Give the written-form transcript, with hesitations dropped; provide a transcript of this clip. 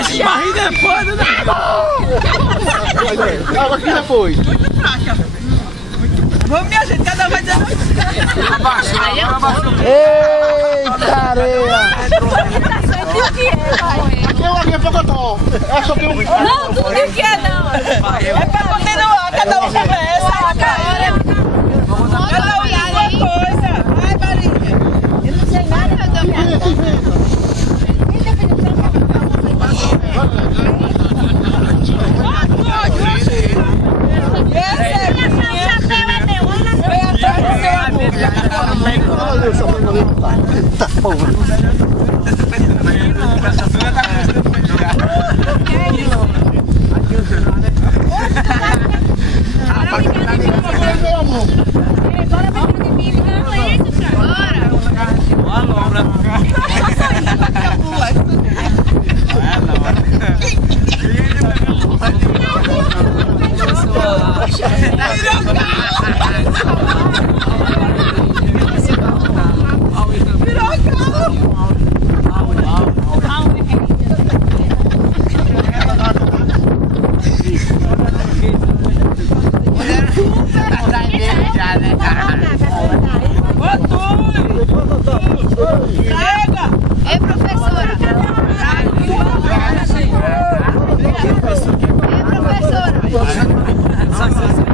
Esse barriga é foda, né? Água aqui depois. Vamos, minha gente, cada um vai dando. Eita areia! Aqui é uma linha Pocotó. É só que um... Não, tudo de que é não. É pra continuar, cada um conversa. Cada um diz uma coisa. Vai, Marinha. Eu não sei nada, eu tô me Tá, porra. Ei, professora! Ei, professora!